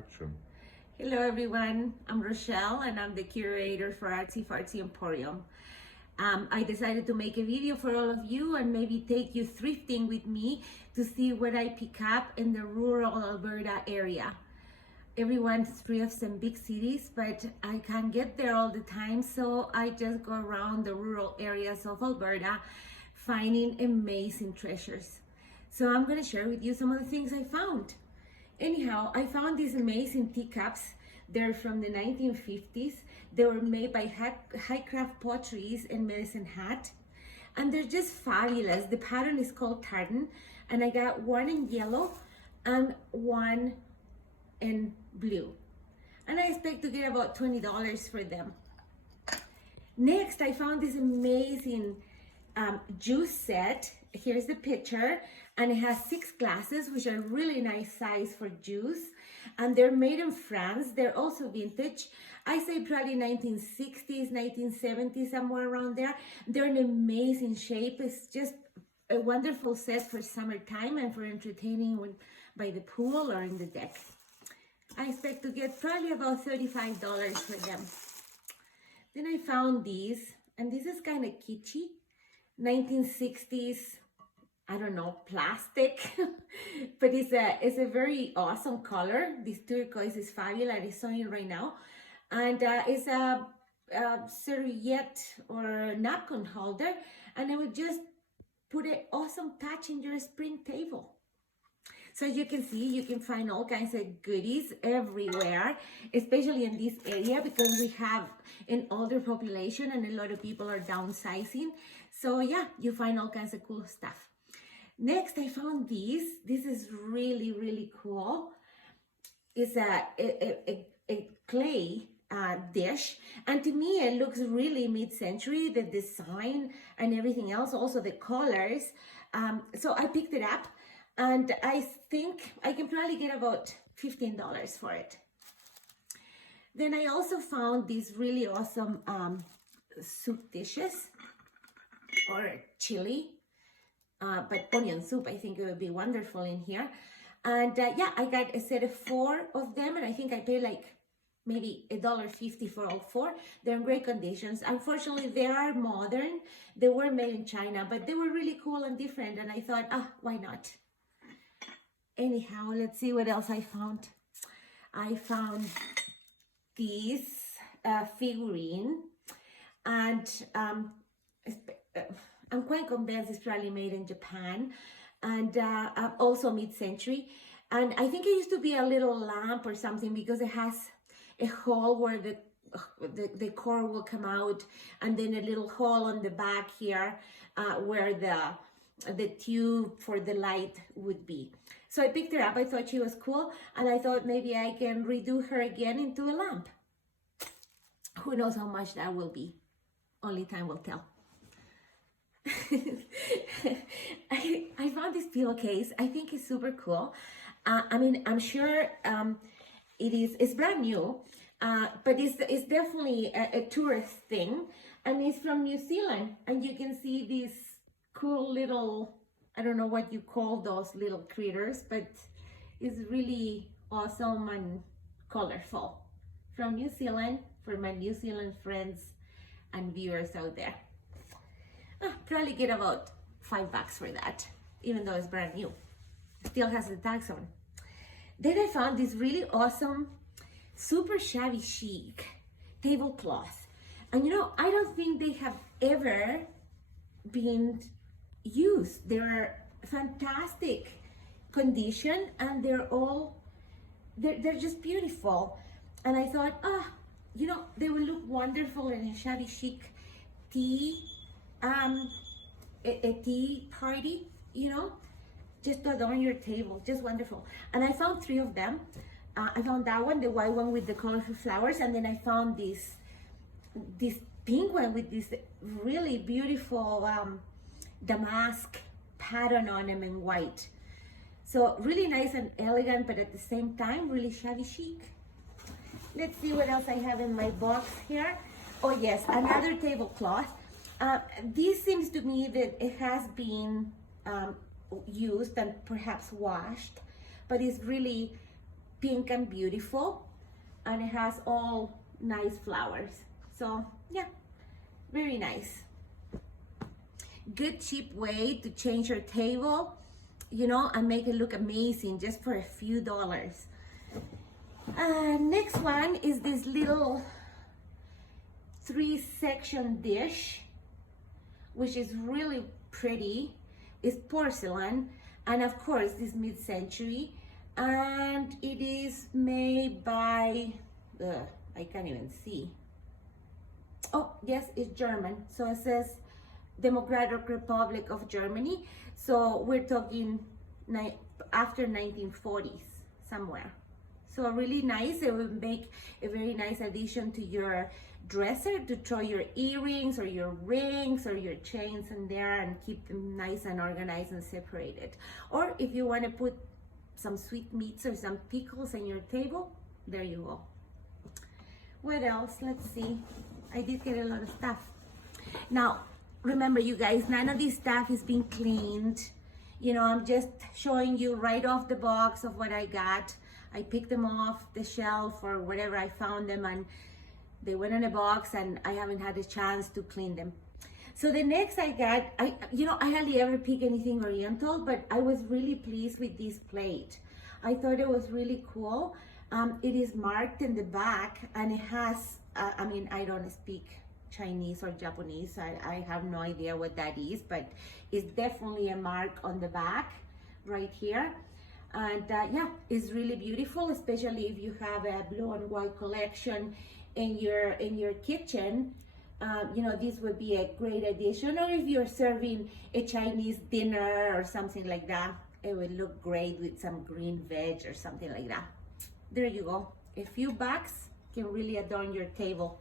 Action. Hello everyone, I'm Rochelle and I'm the curator for Artsy, Fartsy, Emporium. I decided to make a video for all of you and maybe take you thrifting with me to see what I pick up in the rural Alberta area. Everyone's free of some big cities, but I can't get there all the time, so I just go around the rural areas of Alberta finding amazing treasures. So I'm going to share with you some of the things I found. Anyhow, I found these amazing teacups. They're from the 1950s. They were made by high craft potteries in Medicine Hat. And they're just fabulous. The pattern is called tartan. And I got one in yellow and one in blue. And I expect to get about $20 for them. Next, I found this amazing juice set. Here's the picture, and it has 6 glasses, which are really nice size for juice, and they're made in France. They're also vintage. I say probably 1960s, 1970s, somewhere around there. They're in amazing shape. It's just a wonderful set for summertime and for entertaining by the pool or in the deck. I expect to get probably about $35 for them. Then I found these, and this is kind of kitschy. 1960s, I don't know, plastic, but it's a very awesome color. This turquoise is fabulous. It's showing right now, and it's a serviette or napkin holder, and I would just put an awesome touch in your spring table. So you can see, you can find all kinds of goodies everywhere, especially in this area because we have an older population and a lot of people are downsizing. So yeah, you find all kinds of cool stuff. Next, I found this. This is really, really cool. It's a clay dish. And to me, it looks really mid-century, the design and everything else, also the colors. So I picked it up. And I think I can probably get about $15 for it. Then I also found these really awesome soup dishes or chili, but onion soup. I think it would be wonderful in here. And yeah, I got a set of 4 of them, and I think I paid like maybe $1.50 for all 4. They're in great conditions. Unfortunately, they are modern. They were made in China, but they were really cool and different. And I thought, why not? Anyhow, let's see what else I found. I found this figurine, and I'm quite convinced it's probably made in Japan, and also mid-century. And I think it used to be a little lamp or something because it has a hole where the core will come out, and then a little hole on the back here where the tube for the light would be. So I picked her up. I thought she was cool, and I thought maybe I can redo her again into a lamp. Who knows how much that will be? Only time will tell. I found this pillowcase. I think it's super cool. I mean, I'm sure it's brand new, but it's definitely a tourist thing, and it's from New Zealand. And you can see these cool little, I don't know what you call those little critters, but it's really awesome and colorful. From New Zealand, for my New Zealand friends and viewers out there. Probably get about $5 for that, even though it's brand new. Still has the tags on. Then I found this really awesome, super shabby chic tablecloth. And you know, I don't think they have ever been used. They're fantastic condition, and they're just beautiful. And I thought, you know, they will look wonderful in a shabby chic tea, a tea party, you know, just to adorn your table. Just wonderful. And I found 3 of them. I found that one, the white one with the colorful flowers, and then I found this pink one with this really beautiful damask pattern on them in white. So really nice and elegant, but at the same time really shabby chic. Let's see what else I have in my box here. Oh yes, another tablecloth. This seems to me that it has been used and perhaps washed, but it's really pink and beautiful, and it has all nice flowers. So yeah, very nice. Good cheap way to change your table, you know, and make it look amazing just for a few dollars. Next one is this little 3-section dish, which is really pretty. It's porcelain, and of course this mid-century, and it is made by I can't even see. Oh yes, it's German, so it says Democratic Republic of Germany, so we're talking after 1940s somewhere. So really nice. It would make a very nice addition to your dresser to throw your earrings or your rings or your chains in there and keep them nice and organized and separated. Or if you want to put some sweetmeats or some pickles on your table, there you go. What else? Let's see. I did get a lot of stuff. Now, remember you guys, none of this stuff is being cleaned. You know, I'm just showing you right off the box of what I got. I picked them off the shelf or whatever I found them, and they went in a box, and I haven't had a chance to clean them. So the next I got, I hardly ever pick anything Oriental, but I was really pleased with this plate. I thought it was really cool. It is marked in the back, and it has, I mean, I don't speak Chinese or Japanese. I have no idea what that is, but it's definitely a mark on the back right here. And yeah, it's really beautiful, especially if you have a blue and white collection in your kitchen. You know, this would be a great addition. Or if you're serving a Chinese dinner or something like that, it would look great with some green veg or something like that. There you go. A few bucks can really adorn your table.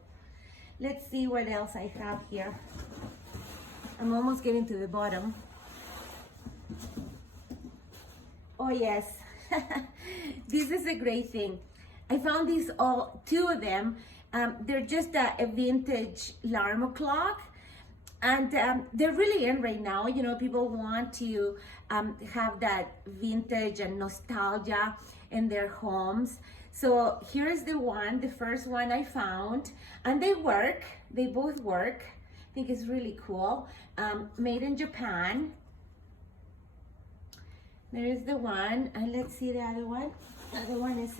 Let's see what else I have here. I'm almost getting to the bottom. Oh yes, this is a great thing. I found these two of them. They're just a vintage alarm clock, and they're really in right now. You know, people want to have that vintage and nostalgia in their homes. So here's the first one I found, and they work. They both work. I think it's really cool. Made in Japan. There is the one, and let's see the other one. The other one is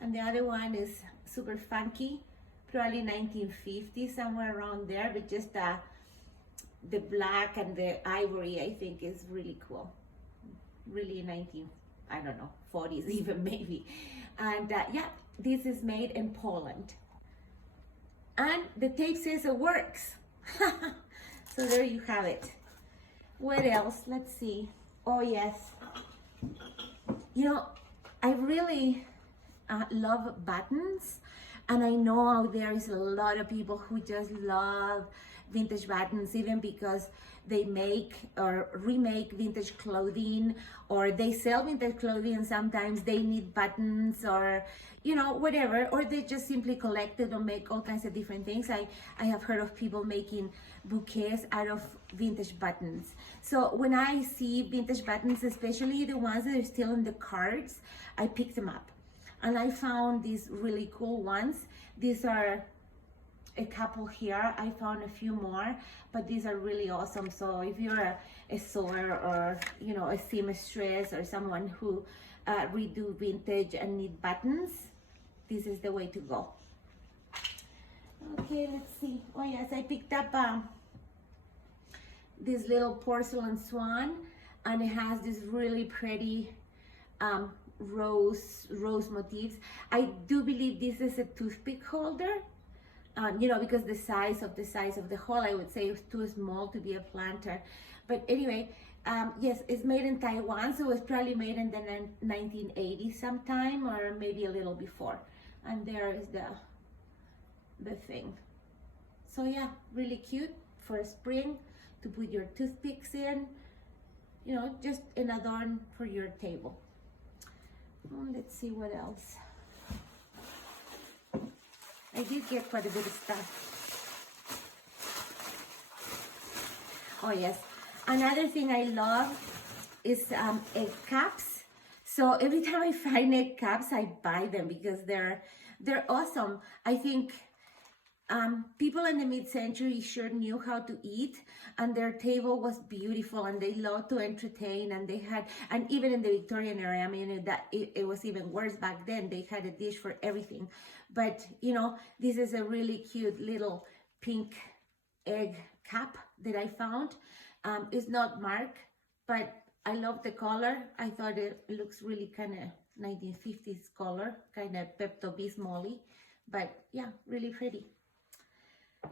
and the other one is super funky, probably 1950, somewhere around there, but just the black and the ivory, I think, is really cool. Really 40s even maybe. And yeah, this is made in Poland. And the tape says it works. So there you have it. What else? Let's see. Oh yes. You know, I really love buttons, and I know there is a lot of people who just love vintage buttons, even because they make or remake vintage clothing, or they sell vintage clothing and sometimes they need buttons, or you know, whatever, or they just simply collect it or make all kinds of different things. I have heard of people making bouquets out of vintage buttons. So when I see vintage buttons, especially the ones that are still in the cards, I pick them up. And I found these really cool ones. These are a couple here. I found a few more, but these are really awesome. So if you're a sewer, or you know, a seamstress, or someone who redo vintage and need buttons, this is the way to go. Okay, let's see. Oh yes, I picked up this little porcelain swan, and it has this really pretty rose motifs. I do believe this is a toothpick holder. You know, because the size of the hole, I would say, is too small to be a planter. But anyway, yes, it's made in Taiwan, so it was probably made in the 1980s sometime, or maybe a little before. And there is the thing. So yeah, really cute for spring to put your toothpicks in. You know, just an adorn for your table. Let's see what else. I did get quite a bit of stuff. Oh yes, another thing I love is egg cups. So every time I find egg cups, I buy them because they're awesome. I think people in the mid-century sure knew how to eat, and their table was beautiful, and they loved to entertain, and they had, and even in the Victorian era, I mean, that it was even worse back then. They had a dish for everything. But you know, this is a really cute little pink egg cup that I found. It's not marked, but I love the color. I thought it looks really kind of 1950s color, kind of Pepto-Bismol-y, but yeah, really pretty.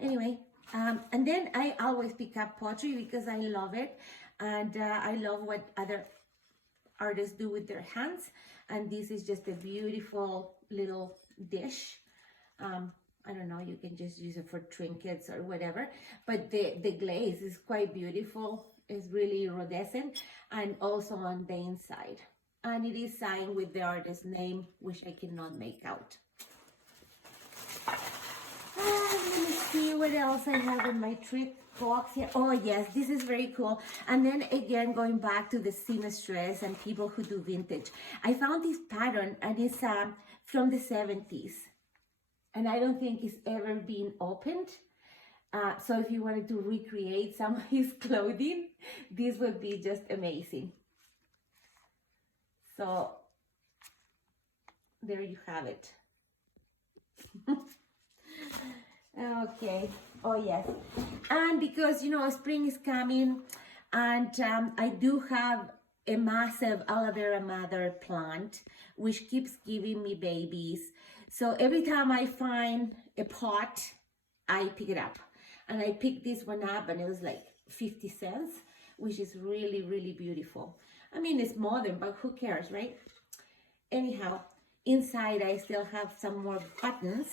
Anyway, and then I always pick up pottery because I love it, and I love what other artists do with their hands. And this is just a beautiful little dish. I don't know, you can just use it for trinkets or whatever, but the glaze is quite beautiful. It's really iridescent, and also on the inside. And it is signed with the artist's name, which I cannot make out. Let me see what else I have in my trick box here. Oh yes, this is very cool. And then again, going back to the seamstress and people who do vintage, I found this pattern, and it's from the 70s. And I don't think it's ever been opened. So if you wanted to recreate some of his clothing, this would be just amazing. So there you have it. Okay. Oh yes. And because, you know, spring is coming, and I do have a massive aloe vera mother plant which keeps giving me babies. So every time I find a pot, I pick it up. And I picked this one up, and it was like 50 cents, which is really, really beautiful. I mean, it's modern, but who cares, right? Anyhow, inside I still have some more buttons.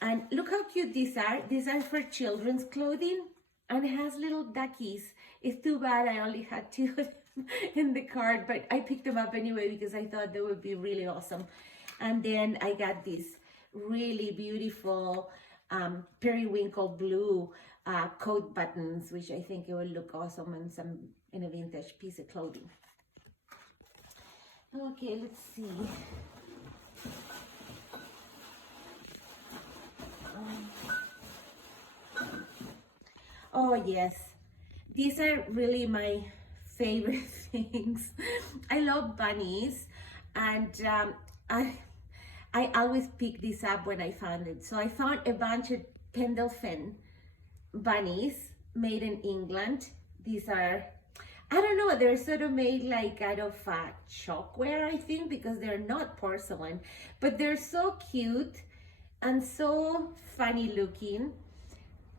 And look how cute these are. These are for children's clothing, and it has little duckies. It's too bad I only had 2 of them in the cart, but I picked them up anyway because I thought they would be really awesome. And then I got these really beautiful periwinkle blue coat buttons, which I think it will look awesome in a vintage piece of clothing. Okay, let's see. Oh yes, these are really my favorite things. I love bunnies, and I always pick this up when I found it. So I found a bunch of Pendleton bunnies made in England. These are, I don't know, they're sort of made like out of chalkware, I think, because they're not porcelain, but they're so cute and so funny looking,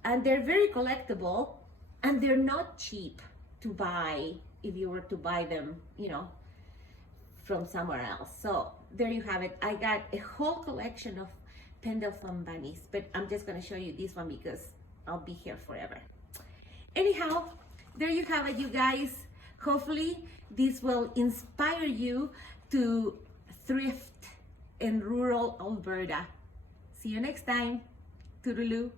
and they're very collectible, and they're not cheap to buy if you were to buy them, you know, from somewhere else. So there you have it. I got a whole collection of Pendleton bunnies, but I'm just going to show you this one because I'll be here forever. Anyhow, there you have it, you guys. Hopefully this will inspire you to thrift in rural Alberta. See you next time. Toodaloo.